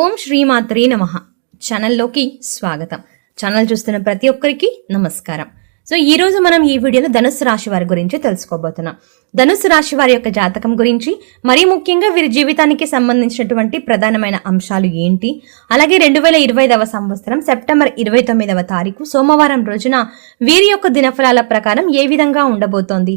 ఓం శ్రీమాత్రే నమ. ఛానల్లోకి స్వాగతం. ఛానల్ చూస్తున్న ప్రతి ఒక్కరికి నమస్కారం. సో ఈ రోజు మనం ఈ వీడియోలో ధనుసు రాశి వారి గురించి తెలుసుకోబోతున్నాం. ధనుస్సు రాశి వారి యొక్క జాతకం గురించి మరీ ముఖ్యంగా వీరి జీవితానికి సంబంధించినటువంటి ప్రధానమైన అంశాలు ఏంటి? అలాగే రెండు వేల ఇరవై ఐదవ సంవత్సరం సెప్టెంబర్ ఇరవై తొమ్మిదవ తారీఖు సోమవారం రోజున వీరి యొక్క దినఫలాల ప్రకారం ఏ విధంగా ఉండబోతోంది?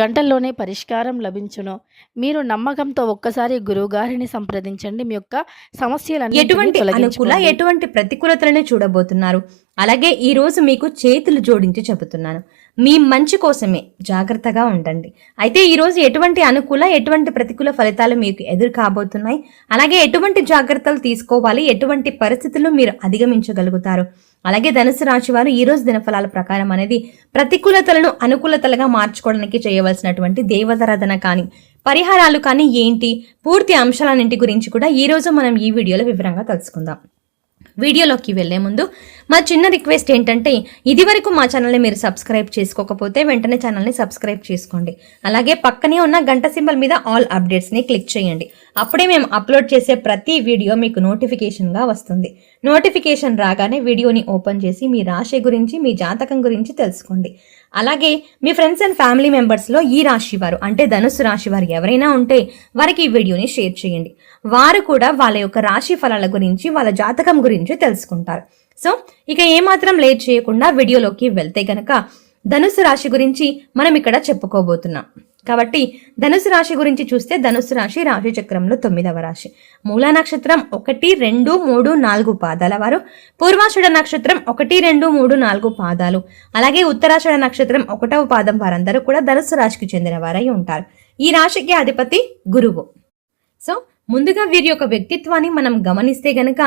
గంటల్లోనే పరిష్కారం లభించును. మీరు నమ్మకంతో ఒక్కసారి గురువుగారిని సంప్రదించండి. మీ యొక్క సమస్యలన్నీ ఎటువంటి అనుకూల ఎటువంటి ప్రతికూలతలను చూడబోతున్నారు. అలాగే ఈ రోజు మీకు చేతులు జోడించి చెబుతున్నాను. మీ మంచి కోసమే జాగ్రత్తగా ఉండండి. అయితే ఈ రోజు ఎటువంటి అనుకూల ఎటువంటి ప్రతికూల ఫలితాలు మీకు ఎదురు కాబోతున్నాయి? అలాగే ఎటువంటి జాగ్రత్తలు తీసుకోవాలి? ఎటువంటి పరిస్థితులు మీరు అధిగమించగలుగుతారు? అలాగే ధనుసు రాశి వారు ఈ రోజు దినఫలాల ప్రకారం అనేది ప్రతికూలతలను అనుకూలతలుగా మార్చుకోవడానికి చేయవలసినటువంటి దేవతారాధన కానీ పరిహారాలు కానీ ఏంటి పూర్తి అంశాలన్నింటి గురించి కూడా ఈ రోజు మనం ఈ వీడియోలో వివరంగా తెలుసుకుందాం. వీడియోలోకి వెళ్ళే ముందు మా చిన్న రిక్వెస్ట్ ఏంటంటే ఇదివరకు మా ఛానల్ని మీరు సబ్స్క్రైబ్ చేసుకోకపోతే వెంటనే ఛానల్ని సబ్స్క్రైబ్ చేసుకోండి. అలాగే పక్కనే ఉన్న గంట సింబల్ మీద ఆల్ అప్డేట్స్ని క్లిక్ చేయండి. అప్పుడే మేము అప్లోడ్ చేసే ప్రతి వీడియో మీకు నోటిఫికేషన్గా వస్తుంది. నోటిఫికేషన్ రాగానే వీడియోని ఓపెన్ చేసి మీ రాశి గురించి మీ జాతకం గురించి తెలుసుకోండి. అలాగే మీ ఫ్రెండ్స్ అండ్ ఫ్యామిలీ మెంబర్స్లో ఈ రాశి వారు అంటే ధనుసు రాశి వారు ఎవరైనా ఉంటే వారికి ఈ వీడియోని షేర్ చేయండి. వారు కూడా వాళ్ళ యొక్క రాశి ఫలాల గురించి వాళ్ళ జాతకం గురించి తెలుసుకుంటారు. సో ఇక ఏమాత్రం లేట్ చేయకుండా వీడియోలోకి వెళ్తే గనక ధనుసు రాశి గురించి మనం ఇక్కడ చెప్పుకోబోతున్నాం. కాబట్టి ధనుసు రాశి గురించి చూస్తే ధనుసు రాశి రాశి చక్రంలో తొమ్మిదవ రాశి. మూలా నక్షత్రం ఒకటి రెండు మూడు నాలుగు పాదాల వారు. పూర్వాషుడ నక్షత్రం ఒకటి రెండు మూడు నాలుగు పాదాలు. అలాగే ఉత్తరాషుడ నక్షత్రం ఒకటవ పాదం వారందరూ కూడా ధనుసు రాశికి చెందిన వారై ఉంటారు. ఈ రాశికి అధిపతి గురువు. సో ముందుగా వీరి యొక్క వ్యక్తిత్వాన్ని మనం గమనిస్తే గనక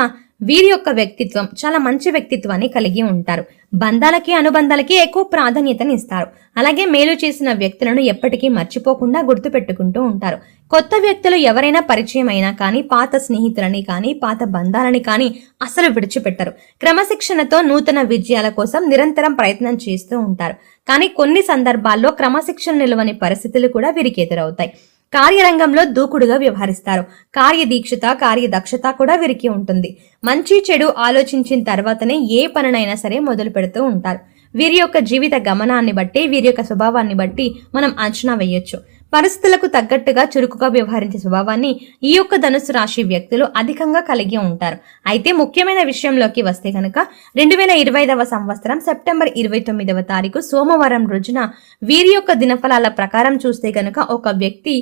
వీరి యొక్క వ్యక్తిత్వం చాలా మంచి వ్యక్తిత్వాన్ని కలిగి ఉంటారు. బంధాలకి అనుబంధాలకి ఎక్కువ ప్రాధాన్యతని ఇస్తారు. అలాగే మేలు చేసిన వ్యక్తులను ఎప్పటికీ మర్చిపోకుండా గుర్తుపెట్టుకుంటూ ఉంటారు. కొత్త వ్యక్తులు ఎవరైనా పరిచయం అయినా కానీ పాత స్నేహితులని కానీ పాత బంధాలని కానీ అసలు విడిచిపెట్టరు. క్రమశిక్షణతో నూతన విజయాల కోసం నిరంతరం ప్రయత్నం చేస్తూ ఉంటారు. కానీ కొన్ని సందర్భాల్లో క్రమశిక్షణ నిలవని పరిస్థితులు కూడా వీరికి ఎదురవుతాయి. కార్యరంగంలో దూకుడుగా వ్యవహరిస్తారు. కార్యదీక్షత కార్యదక్షత కూడా వీరికి ఉంటుంది. మంచి చెడు ఆలోచించిన తర్వాతనే ఏ పనినైనా సరే మొదలు పెడుతూ ఉంటారు. వీరి యొక్క జీవిత గమనాన్ని బట్టి వీరి యొక్క స్వభావాన్ని బట్టి మనం అంచనా వేయొచ్చు. పరిస్థితులకు తగ్గట్టుగా చురుకుగా వ్యవహరించే స్వభావాన్ని ఈ యొక్క ధనుసు రాశి వ్యక్తులు అధికంగా కలిగి ఉంటారు. అయితే ముఖ్యమైన విషయంలోకి వస్తే కనుక రెండు వేల ఇరవై ఐదవ సంవత్సరం సెప్టెంబర్ ఇరవై తొమ్మిదవ తారీఖు సోమవారం రోజున వీరి యొక్క దినఫలాల ప్రకారం చూస్తే కనుక ఒక వ్యక్తి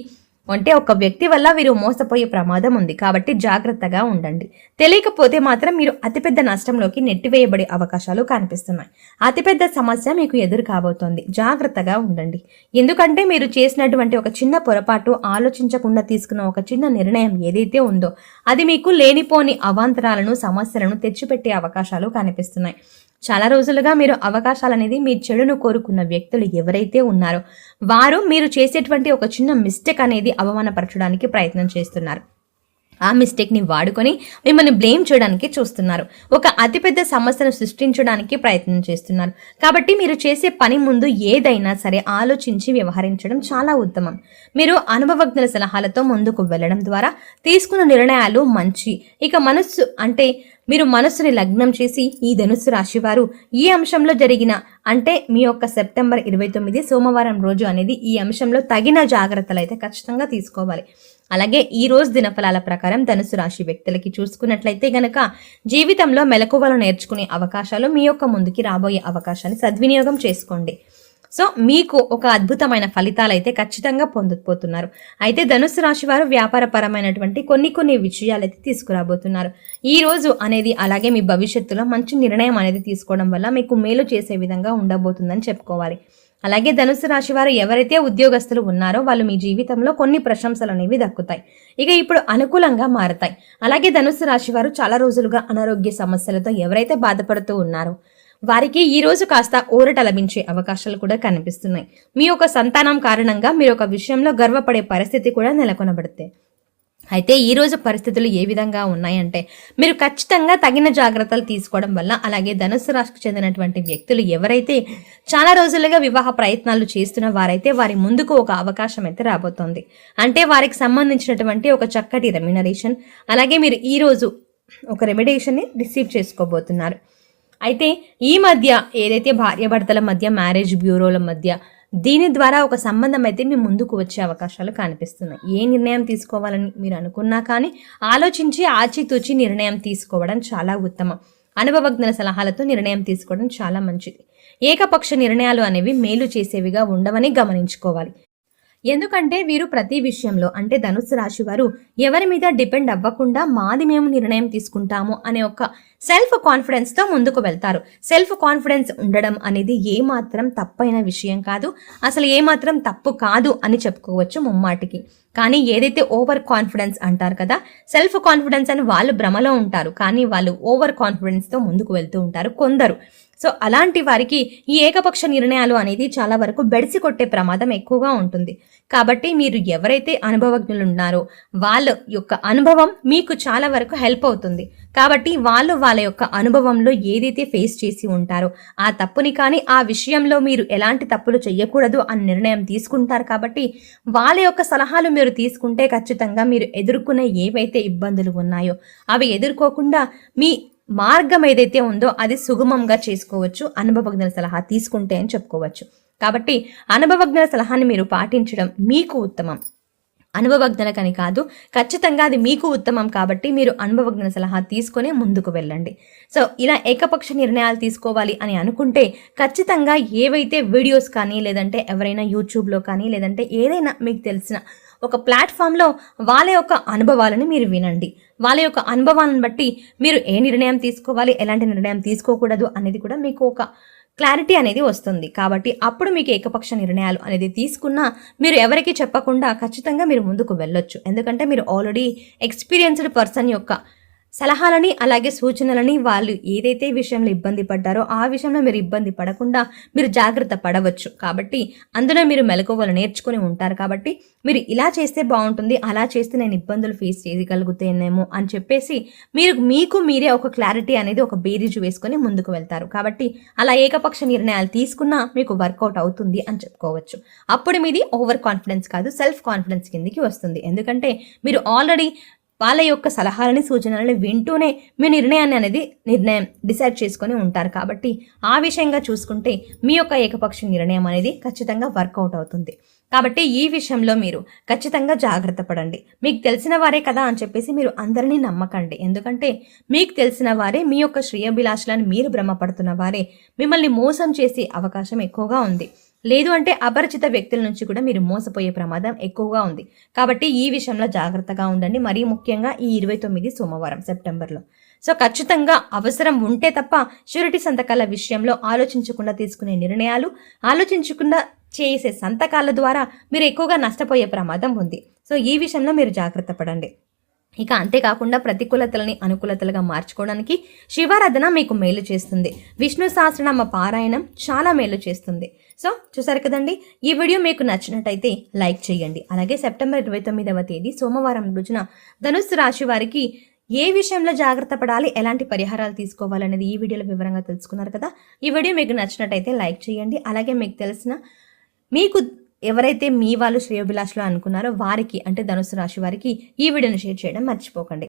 అంటే ఒక వ్యక్తి వల్ల వీరు మోసపోయే ప్రమాదం ఉంది. కాబట్టి జాగ్రత్తగా ఉండండి. తెలియకపోతే మాత్రం మీరు అతిపెద్ద నష్టంలోకి నెట్టివేయబడే అవకాశాలు కనిపిస్తున్నాయి. అతిపెద్ద సమస్య మీకు ఎదురు కాబోతోంది. జాగ్రత్తగా ఉండండి. ఎందుకంటే మీరు చేసినటువంటి ఒక చిన్న పొరపాటు ఆలోచించకుండా తీసుకున్న ఒక చిన్న నిర్ణయం ఏదైతే ఉందో అది మీకు లేనిపోని అవాంతరాలను సమస్యలను తెచ్చిపెట్టే అవకాశాలు కనిపిస్తున్నాయి. చాలా రోజులుగా మీరు అవకాశాలు అనేది మీ చెడును కోరుకున్న వ్యక్తులు ఎవరైతే ఉన్నారో వారు మీరు చేసేటువంటి ఒక చిన్న మిస్టేక్ అనేది అవమానపరచడానికి ప్రయత్నం చేస్తున్నారు. ఆ మిస్టేక్ని వాడుకొని మిమ్మల్ని బ్లేమ్ చేయడానికి చూస్తున్నారు. ఒక అతిపెద్ద సమస్యను సృష్టించడానికి ప్రయత్నం చేస్తున్నారు. కాబట్టి మీరు చేసే పని ముందు ఏదైనా సరే ఆలోచించి వ్యవహరించడం చాలా ఉత్తమం. మీరు అనుభవజ్ఞుల సలహాలతో ముందుకు వెళ్ళడం ద్వారా తీసుకున్న నిర్ణయాలు మంచి. ఇక మనస్సు అంటే మీరు మనస్సుని లగ్నం చేసి ఈ ధనుస్సు రాశి వారు ఈ అంశంలో జరిగిన అంటే మీ యొక్క సెప్టెంబర్ ఇరవై తొమ్మిది సోమవారం రోజు అనేది ఈ అంశంలో తగిన జాగ్రత్తలు అయితే ఖచ్చితంగా తీసుకోవాలి. అలాగే ఈ రోజు దినఫలాల ప్రకారం ధనుసు రాశి వ్యక్తులకి చూసుకున్నట్లయితే గనక జీవితంలో మెలకువలు నేర్చుకునే అవకాశాలు మీ యొక్క ముందుకి రాబోయే అవకాశాన్ని సద్వినియోగం చేసుకోండి. సో మీకు ఒక అద్భుతమైన ఫలితాలు అయితే ఖచ్చితంగా పొందకపోతున్నారు. అయితే ధనుసు రాశి వారు వ్యాపారపరమైనటువంటి కొన్ని కొన్ని విషయాలు అయితే తీసుకురాబోతున్నారు. ఈ రోజు అనేది అలాగే మీ భవిష్యత్తులో మంచి నిర్ణయం అనేది తీసుకోవడం వల్ల మీకు మేలు చేసే విధంగా ఉండబోతుందని చెప్పుకోవాలి. అలాగే ధనుసు రాశి వారు ఎవరైతే ఉద్యోగస్తులు ఉన్నారో వాళ్ళు మీ జీవితంలో కొన్ని ప్రశంసలు అనేవి దక్కుతాయి. ఇక ఇప్పుడు అనుకూలంగా మారతాయి. అలాగే ధనుసు రాశి వారు చాలా రోజులుగా అనారోగ్య సమస్యలతో ఎవరైతే బాధపడుతూ ఉన్నారో వారికి ఈ రోజు కాస్త ఊరట లభించే అవకాశాలు కూడా కనిపిస్తున్నాయి. మీ యొక్క సంతానం కారణంగా మీరు ఒక విషయంలో గర్వపడే పరిస్థితి కూడా నెలకొనబడతాయి అయితే ఈరోజు పరిస్థితులు ఏ విధంగా ఉన్నాయంటే మీరు ఖచ్చితంగా తగిన జాగ్రత్తలు తీసుకోవడం వల్ల అలాగే ధనుసు రాశికి చెందినటువంటి వ్యక్తులు ఎవరైతే చాలా రోజులుగా వివాహ ప్రయత్నాలు చేస్తున్న వారైతే వారి ముందుకు ఒక అవకాశం అయితే రాబోతోంది. అంటే వారికి సంబంధించినటువంటి ఒక చక్కటి రెమ్యునరేషన్ అలాగే మీరు ఈరోజు ఒక రెమ్యుడేషన్ని రిసీవ్ చేసుకోబోతున్నారు. అయితే ఈ మధ్య ఏదైతే భార్యాభర్తల మధ్య మ్యారేజ్ బ్యూరోల మధ్య దీని ద్వారా ఒక సంబంధం అయితే మీ ముందుకు వచ్చే అవకాశాలు కనిపిస్తున్నాయి. ఏ నిర్ణయం తీసుకోవాలని మీరు అనుకున్నా కానీ ఆలోచించి ఆచితూచి నిర్ణయం తీసుకోవడం చాలా ఉత్తమం. అనుభవజ్ఞుల సలహాలతో నిర్ణయం తీసుకోవడం చాలా మంచిది. ఏకపక్ష నిర్ణయాలు అనేవి మేలు చేసేవిగా ఉండవని గమనించుకోవాలి. ఎందుకంటే వీరు ప్రతి విషయంలో అంటే ధనుసు రాశి వారు ఎవరి మీద డిపెండ్ అవ్వకుండా మాది మేము నిర్ణయం తీసుకుంటాము అనే ఒక సెల్ఫ్ కాన్ఫిడెన్స్తో ముందుకు వెళ్తారు. సెల్ఫ్ కాన్ఫిడెన్స్ ఉండడం అనేది ఏమాత్రం తప్పైన విషయం కాదు. అసలు ఏమాత్రం తప్పు కాదు అని చెప్పుకోవచ్చు ముమ్మాటికి. కానీ ఏదైతే ఓవర్ కాన్ఫిడెన్స్ అంటారు కదా సెల్ఫ్ కాన్ఫిడెన్స్ అని వాళ్ళు భ్రమలో ఉంటారు. కానీ వాళ్ళు ఓవర్ కాన్ఫిడెన్స్తో ముందుకు వెళ్తూ ఉంటారు కొందరు. సో అలాంటి వారికి ఈ ఏకపక్ష నిర్ణయాలు అనేది చాలా వరకు బెడిసి కొట్టే ప్రమాదం ఎక్కువగా ఉంటుంది. కాబట్టి మీరు ఎవరైతే అనుభవజ్ఞులు ఉన్నారో వాళ్ళ యొక్క అనుభవం మీకు చాలా వరకు హెల్ప్ అవుతుంది. కాబట్టి వాళ్ళు వాళ్ళ యొక్క అనుభవంలో ఏదైతే ఫేస్ చేసి ఉంటారో ఆ తప్పుని కానీ ఆ విషయంలో మీరు ఎలాంటి తప్పులు చేయకూడదు అని నిర్ణయం తీసుకుంటారు కాబట్టి వాళ్ళ యొక్క సలహాలు మీరు తీసుకుంటే ఖచ్చితంగా మీరు ఎదుర్కొనే ఏవైతే ఇబ్బందులు ఉన్నాయో అవి ఎదుర్కోకుండా మీ మార్గం ఏదైతే ఉందో అది సుగమంగా చేసుకోవచ్చు అనుభవజ్ఞుల సలహా తీసుకుంటే అని చెప్పుకోవచ్చు. కాబట్టి అనుభవజ్ఞుల సలహాని మీరు పాటించడం మీకు ఉత్తమం. అనుభవజ్ఞులకని కాదు ఖచ్చితంగా అది మీకు ఉత్తమం కాబట్టి మీరు అనుభవజ్ఞ సలహా తీసుకొని ముందుకు వెళ్ళండి. సో ఇలా ఏకపక్ష నిర్ణయాలు తీసుకోవాలి అని అనుకుంటే ఖచ్చితంగా ఏవైతే వీడియోస్ కానీ లేదంటే ఎవరైనా యూట్యూబ్లో కానీ లేదంటే ఏదైనా మీకు తెలిసిన ఒక ప్లాట్ఫామ్లో వాళ్ళ యొక్క అనుభవాలను మీరు వినండి. వాళ్ళ యొక్క అనుభవాలను బట్టి మీరు ఏ నిర్ణయం తీసుకోవాలి ఎలాంటి నిర్ణయం తీసుకోకూడదు అనేది కూడా మీకు ఒక క్లారిటీ అనేది వస్తుంది. కాబట్టి అప్పుడు మీకు ఏకపక్ష నిర్ణయాలు అనేది తీసుకున్నా మీరు ఎవరికి చెప్పకుండా ఖచ్చితంగా మీరు ముందుకు వెళ్ళొచ్చు. ఎందుకంటే మీరు ఆల్రెడీ ఎక్స్పీరియన్స్డ్ పర్సన్ యొక్క సలహాలని అలాగే సూచనలని వాళ్ళు ఏదైతే విషయంలో ఇబ్బంది పడ్డారో ఆ విషయంలో మీరు ఇబ్బంది పడకుండా మీరు జాగ్రత్త పడవచ్చు. కాబట్టి అందులో మీరు మెలకువలు నేర్చుకుని ఉంటారు. కాబట్టి మీరు ఇలా చేస్తే బాగుంటుంది అలా చేస్తే నేను ఇబ్బందులు ఫేస్ చేయగలుగుతానేమో అని చెప్పేసి మీరు మీకు మీరే ఒక క్లారిటీ అనేది ఒక బేరీజు వేసుకొని ముందుకు వెళ్తారు. కాబట్టి అలా ఏకపక్ష నిర్ణయాలు తీసుకున్నా మీకు వర్కౌట్ అవుతుంది అని చెప్పుకోవచ్చు. అప్పుడు మీది ఓవర్ కాన్ఫిడెన్స్ కాదు సెల్ఫ్ కాన్ఫిడెన్స్ కిందికి వస్తుంది. ఎందుకంటే మీరు ఆల్రెడీ వాళ్ళ యొక్క సలహాలని సూచనలని వింటూనే మీ నిర్ణయాన్ని అనేది నిర్ణయం డిసైడ్ చేసుకొని ఉంటారు. కాబట్టి ఆ విషయంగా చూసుకుంటే మీ యొక్క ఏకపక్ష నిర్ణయం అనేది ఖచ్చితంగా వర్కౌట్ అవుతుంది. కాబట్టి ఈ విషయంలో మీరు ఖచ్చితంగా జాగ్రత్త పడండి. మీకు తెలిసిన వారే కదా అని చెప్పేసి మీరు అందరినీ నమ్మకండి. ఎందుకంటే మీకు తెలిసిన వారే మీ యొక్క శ్రేయభిలాషలను మీరు భ్రమపడుతున్న వారే మిమ్మల్ని మోసం చేసే అవకాశం ఎక్కువగా ఉంది. లేదు అంటే అపరిచిత వ్యక్తుల నుంచి కూడా మీరు మోసపోయే ప్రమాదం ఎక్కువగా ఉంది. కాబట్టి ఈ విషయంలో జాగ్రత్తగా ఉండండి. మరీ ముఖ్యంగా ఈ ఇరవై తొమ్మిది సోమవారం సెప్టెంబర్లో. సో ఖచ్చితంగా అవసరం ఉంటే తప్ప షూరిటీ సంతకాల విషయంలో ఆలోచించకుండా తీసుకునే నిర్ణయాలు ఆలోచించకుండా చేసే సంతకాల ద్వారా మీరు ఎక్కువగా నష్టపోయే ప్రమాదం ఉంది. సో ఈ విషయంలో మీరు జాగ్రత్త పడండి. ఇక అంతేకాకుండా ప్రతికూలతలని అనుకూలతలుగా మార్చుకోవడానికి శివారాధన మీకు మేలు చేస్తుంది. విష్ణు సహస్రనామ పారాయణం చాలా మేలు చేస్తుంది. సో చూసారు కదండి ఈ వీడియో మీకు నచ్చినట్టయితే లైక్ చేయండి. అలాగే సెప్టెంబర్ ఇరవై తొమ్మిదవ తేదీ సోమవారం రోజున ధనుస్సు రాశి వారికి ఏ విషయంలో జాగ్రత్త పడాలి ఎలాంటి పరిహారాలు తీసుకోవాలనేది ఈ వీడియోలో వివరంగా తెలుసుకున్నారు కదా. ఈ వీడియో మీకు నచ్చినట్టయితే లైక్ చేయండి. అలాగే మీకు తెలిసిన మీకు ఎవరైతే మీ వాళ్ళు శ్రేయోభిలాషులు అనుకున్నారో వారికి అంటే ధనుసు రాశి వారికి ఈ వీడియోని షేర్ చేయడం మర్చిపోకండి.